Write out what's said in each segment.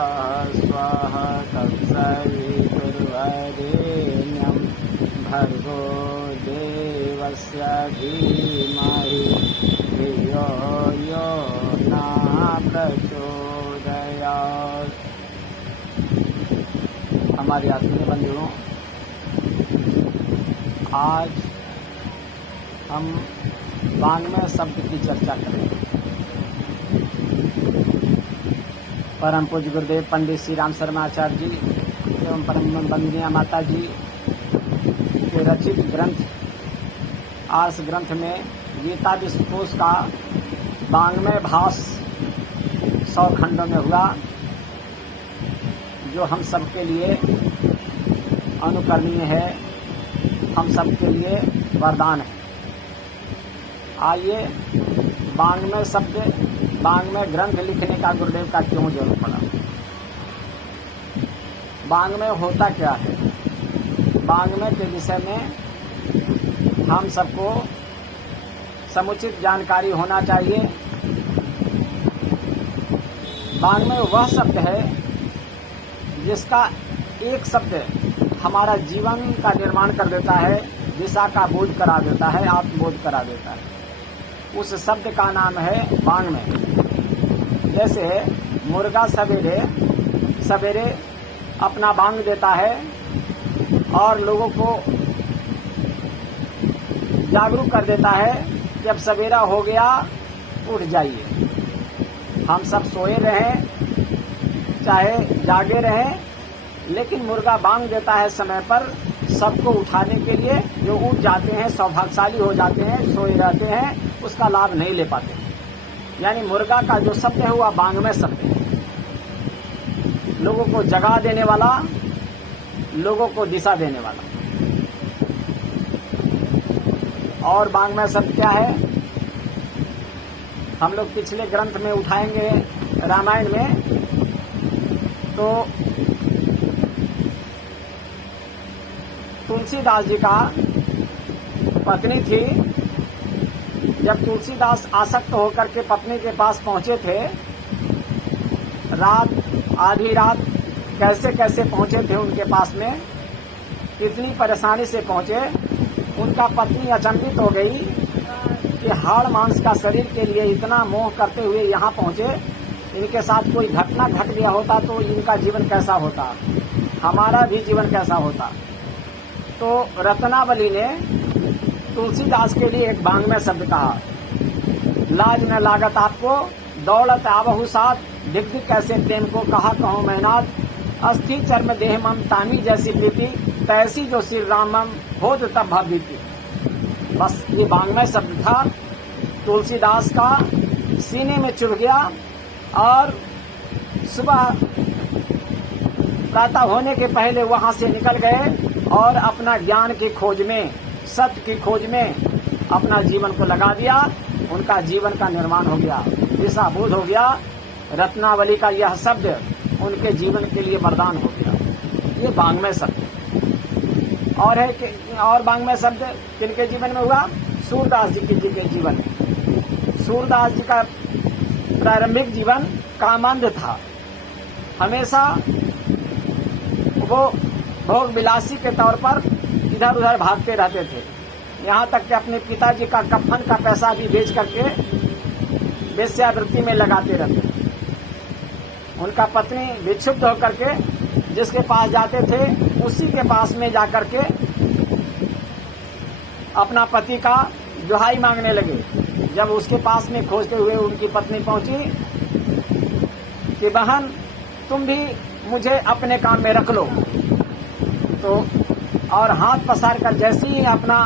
स्वाहा तत्सवितुर्वरेण्यं भर्गो देवस्य धीमहि धियो यो न प्रचोदयात्। हमारे आत्मीय बंधुओं, आज हम वाङ्मय शब्द की चर्चा करेंगे। परम पूज्य गुरुदेव पंडित श्री राम शर्मा आचार्य जी एवं परम वंदनीय माता जी के रचित ग्रंथ आर्ष ग्रंथ में गीता विश्वकोश का वाङ्मय भाष 100 खंडों में हुआ, जो हम सबके लिए अनुकरणीय है, हम सबके लिए वरदान है। आइए, वाङ्मय शब्द, वाङ्मय ग्रंथ लिखने का गुरुदेव का क्यों जरूरत पड़ा? वाङ्मय होता क्या है? वाङ्मय के विषय में हम सबको समुचित जानकारी होना चाहिए। वाङ्मय वह शब्द है जिसका एक शब्द हमारा जीवन का निर्माण कर देता है, दिशा का बोध करा देता है, आत्मबोध करा देता है। उस शब्द का नाम है वाङ्मय। जैसे मुर्गा सवेरे सवेरे अपना बांग देता है और लोगों को जागरूक कर देता है, जब सवेरा हो गया उठ जाइए। हम सब सोए रहें चाहे जागे रहें, लेकिन मुर्गा बांग देता है समय पर सबको उठाने के लिए। जो उठ जाते हैं सौभाग्यशाली हो जाते हैं, सोए रहते हैं, उसका लाभ नहीं ले पाते। यानी मुर्गा का जो शब्द है वह वाङ्मय शब्द है, लोगों को जगा देने वाला, लोगों को दिशा देने वाला। और वाङ्मय शब्द क्या है? हम लोग पिछले ग्रंथ में उठाएंगे रामायण में, तो तुलसीदास जी का पत्नी थी। जब तुलसीदास आसक्त होकर के पत्नी के पास पहुंचे थे, रात, आधी रात, कैसे कैसे पहुंचे थे उनके पास में, इतनी परेशानी से पहुंचे। उनका पत्नी अचंभित हो गई कि हाड़ मांस का शरीर के लिए इतना मोह करते हुए यहाँ पहुंचे, इनके साथ कोई घटना घट गया होता तो इनका जीवन कैसा होता, हमारा भी जीवन कैसा होता। तो रत्नावली ने तुलसीदास के लिए एक वाङ्मय शब्द कहा, लाज न लागत आपको दौलत आवहु साथ, दिख दिख कैसे प्रेम को कहा कहूँ मैनाथ, अस्थि चर्म देह मम तानी जैसी प्रीति, तैसी जो श्री रामम होत तब भवभीति। बस ये वाङ्मय शब्द था, तुलसीदास का सीने में चुभ गया और सुबह प्रातः होने के पहले वहां से निकल गए और अपना ज्ञान की खोज में, सत्य की खोज में अपना जीवन को लगा दिया। उनका जीवन का निर्माण हो गया, दिशा बोध हो गया। रत्नावली का यह शब्द उनके जीवन के लिए वरदान हो गया। ये वाङ्मय शब्द। और है कि और वाङ्मय शब्द किनके जीवन में हुआ? सूरदास जी के जीवन में। सूरदास जी का प्रारंभिक जीवन कामांध था। हमेशा वो भोग विलासी के तौर पर इधर उधर भागते रहते थे, यहाँ तक कि अपने पिताजी का कफन का पैसा भी बेच करके वेश्यावृत्ति में लगाते रहते थे। उनका पत्नी विक्षुब्ध होकर के जिसके पास जाते थे, उसी के पास में जाकर के अपना पति का दुहाई मांगने लगे। जब उसके पास में खोजते हुए उनकी पत्नी पहुंची कि बहन तुम भी मुझे अपने काम में रख लो, तो और हाथ पसार कर जैसे ही अपना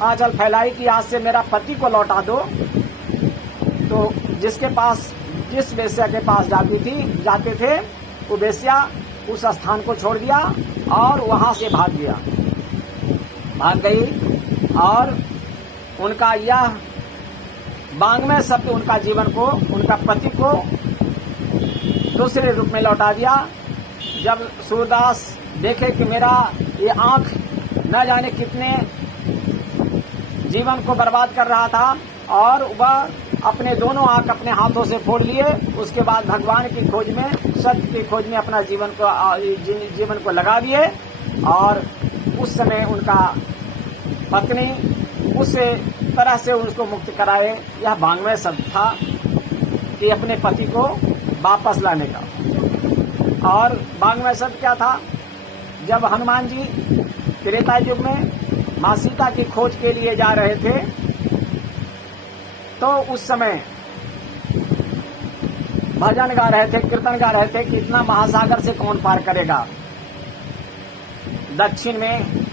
आंचल फैलाई कि आज से मेरा पति को लौटा दो, तो जिसके पास, जिस वेश्या के पास जाते थे, वो वेश्या उस स्थान को छोड़ दिया और वहां से भाग गई। और उनका यह वाङ्मय शब्द उनका जीवन को, उनका पति को दूसरे रूप में लौटा दिया। जब सूरदास देखे कि मेरा ये आंख न जाने कितने जीवन को बर्बाद कर रहा था, और वह अपने दोनों आंख अपने हाथों से फोड़ लिए। उसके बाद भगवान की खोज में, सत्य की खोज में अपना जीवन को लगा दिए। और उस समय उनका पत्नी उस तरह से उसको मुक्त कराए, यह वाङ्मय शब्द था कि अपने पति को वापस लाने का। और वाङ्मय शब्द क्या था? जब हनुमान जी त्रेता युग में मां सीता की खोज के लिए जा रहे थे, तो उस समय भजन गा रहे थे, कीर्तन गा रहे थे कि इतना महासागर से कौन पार करेगा। दक्षिण में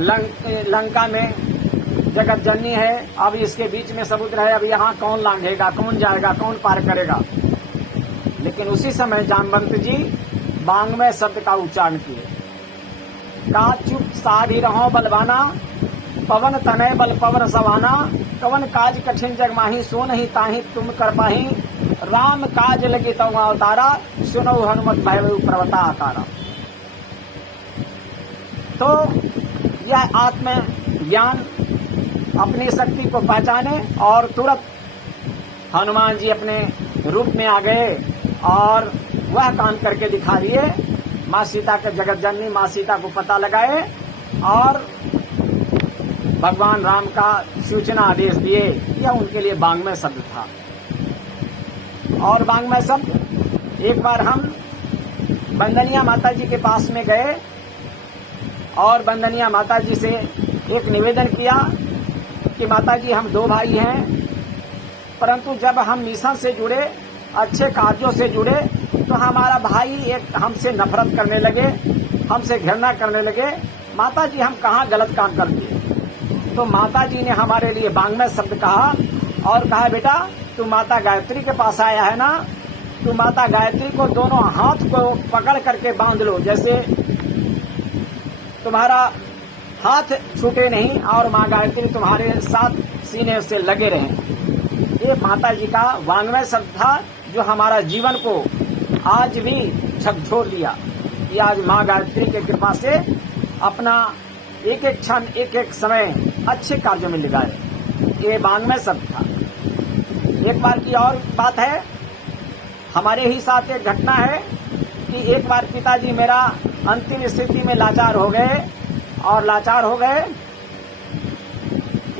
लंका में जगत जननी है, अब इसके बीच में समुद्र है, अब यहाँ कौन लांघेगा, कौन जाएगा, कौन पार करेगा। लेकिन उसी समय जामवंत जी वाङ्मय शब्द का उच्चारण किए। का चुप साधी रहो बलवाना, पवन तनय बल पवन सवाना, कवन काज कठिन जग माही, सो नहीं ताही तुम कर पाही, राम काज लगी तव अवतारा, सुनो हनुमत भय प्रवता आकारा। तो यह आत्म ज्ञान अपनी शक्ति को पहचाने और तुरंत हनुमान जी अपने रूप में आ गए और वह काम करके दिखा दिए। माँ सीता के जगत जननी माँ सीता को पता लगाए और भगवान राम का सूचना आदेश दिए। यह उनके लिए वाङ्मय शब्द था। और वाङ्मय शब्द, एक बार हम वंदनिया माता जी के पास में गए और वंदनिया माता जी से एक निवेदन किया कि माता जी हम दो भाई हैं, परंतु जब हम मिशन से जुड़े, अच्छे कार्यों से जुड़े, तो हमारा भाई एक हमसे नफरत करने लगे, हमसे घृणा करने लगे। माता जी हम कहाँ गलत काम कर दिए? तो माता जी ने हमारे लिए वाङ्मय शब्द कहा और कहा, बेटा तू माता गायत्री के पास आया है ना, तू माता गायत्री को दोनों हाथ को पकड़ करके बांध लो, जैसे तुम्हारा हाथ छूटे नहीं और माँ गायत्री तुम्हारे साथ सीने से लगे रहें। ये माता जी का वाङ्मय शब्द था जो हमारा जीवन को आज भी झकझोर दिया कि आज माँ गायत्री की कृपा से अपना एक एक क्षण, एक एक समय अच्छे कार्यों में लगाए। ये वाङ्मय शब्द था। एक बार की और बात है, हमारे ही साथ एक घटना है कि एक बार पिताजी मेरा अंतिम स्थिति में लाचार हो गए और लाचार हो गए।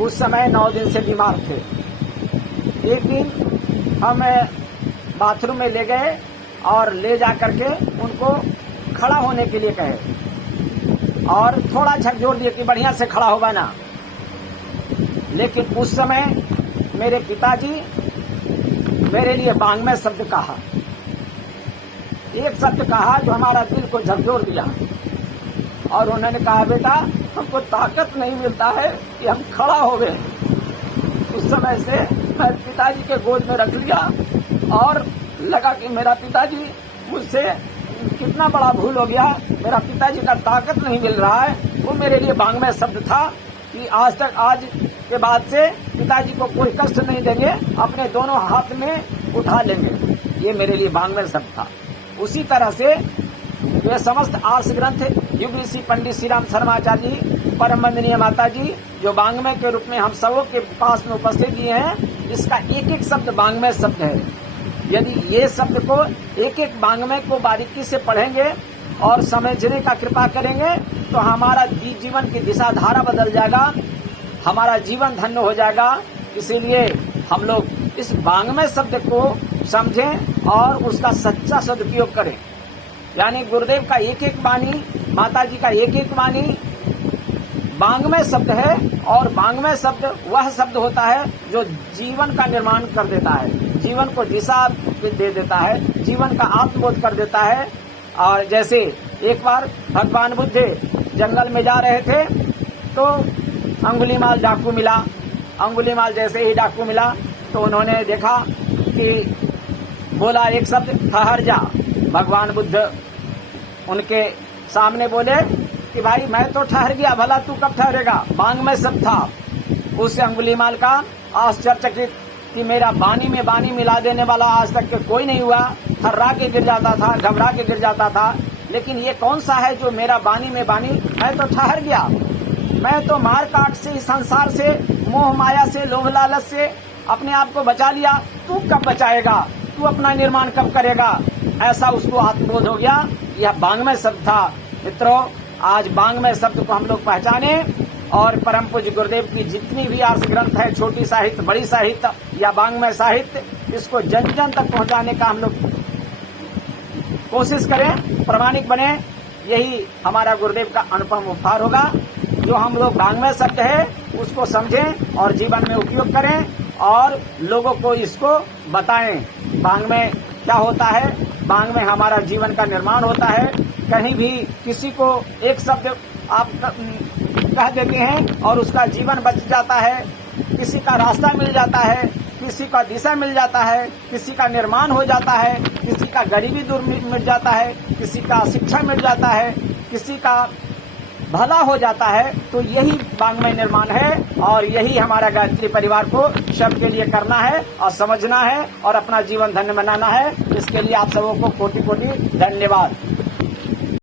उस समय 9 दिन से बीमार थे। एक दिन हम बाथरूम में ले गए और ले जा करके उनको खड़ा होने के लिए कहे और थोड़ा झकझोर दिए कि बढ़िया से खड़ा होगा ना। लेकिन उस समय मेरे पिताजी मेरे लिए वाङ्मय शब्द कहा, एक शब्द कहा जो हमारा दिल को झकझोर दिया और उन्होंने कहा, बेटा हमको ताकत नहीं मिलता है कि हम खड़ा हो गए। उस समय से मैं पिताजी के गोद में रख लिया और लगा कि मेरा पिताजी मुझसे कितना बड़ा भूल हो गया, मेरा पिताजी का ताकत नहीं मिल रहा है। वो मेरे लिए वाङ्मय शब्द था कि आज तक, आज के बाद से पिताजी को कोई कष्ट नहीं देंगे, अपने दोनों हाथ में उठा लेंगे। ये मेरे लिए वाङ्मय शब्द था। उसी तरह से वे समस्त आर्ष ग्रंथ युग ऋषि पंडित श्री राम शर्माचार्य जी, परम वंदनीय माता जी, जो वाङ्मय के रूप में हम सबों के पास में उपस्थित किए हैं, इसका एक एक शब्द वाङ्मय शब्द है। यदि ये शब्द को, एक एक वाङ्मय को बारीकी से पढ़ेंगे और समझने का कृपा करेंगे तो हमारा जीवन की दिशा धारा बदल जाएगा, हमारा जीवन धन्य हो जाएगा। इसीलिए हम लोग इस वाङ्मय शब्द को समझें और उसका सच्चा सदुपयोग करें। यानी गुरुदेव का एक एक वाणी, माता जी का एक एक वाणी वाङ्मय शब्द है। और वाङ्मय शब्द वह शब्द होता है जो जीवन का निर्माण कर देता है, जीवन को दिशा दे देता है, जीवन का आत्मबोध कर देता है। और जैसे एक बार भगवान बुद्ध जंगल में जा रहे थे तो अंगुलीमाल डाकू मिला। अंगुलीमाल जैसे ही डाकू मिला तो उन्होंने देखा कि बोला एक शब्द, ठहर जा। भगवान बुद्ध उनके सामने बोले कि भाई मैं तो ठहर गया, भला तू कब ठहरेगा। वाङ्मय शब्द था। उससे अंगुलीमाल का आश्चर्यचकित कि मेरा वाणी में वाणी मिला देने वाला आज तक के कोई नहीं हुआ। थर्रा के गिर जाता था, घबरा के गिर जाता था, लेकिन ये कौन सा है जो मेरा वाणी में वाणी, मैं तो ठहर गया। मैं तो मार काट से, इस संसार से, मोह माया से, लोभ लालच से अपने आप को बचा लिया। तू कब बचाएगा? तू अपना निर्माण कब करेगा? ऐसा उसको आत्मबोध हो गया। यह वांग्मय शब्द था। मित्रों, आज वांग्मय शब्द को हम लोग पहचाने और परम पूज्य गुरुदेव की जितनी भी आर्ष ग्रंथ है, छोटी साहित्य, बड़ी साहित्य या वांग्मय साहित्य, इसको जन जन तक पहुंचाने का हम लोग कोशिश करें, प्रामाणिक बने। यही हमारा गुरुदेव का अनुपम उपहार होगा। जो हम लोग वांग्मय शब्द है उसको समझें और जीवन में उपयोग करें और लोगों को इसको बताएं। वांग्मय क्या होता है? वांग्मय हमारा जीवन का निर्माण होता है। कहीं भी किसी को एक शब्द आप कह देते हैं और उसका जीवन बच जाता है, किसी का रास्ता मिल जाता है, किसी का दिशा मिल जाता है, किसी का निर्माण हो जाता है, किसी का गरीबी दूर मिट जाता है, किसी का शिक्षा मिल जाता है, किसी का भला हो जाता है। तो यही वांग्मय निर्माण है और यही हमारा गायत्री परिवार को सबके लिए करना है और समझना है और अपना जीवन धन्य बनाना है। इसके लिए आप सबों को कोटि कोटि धन्यवाद।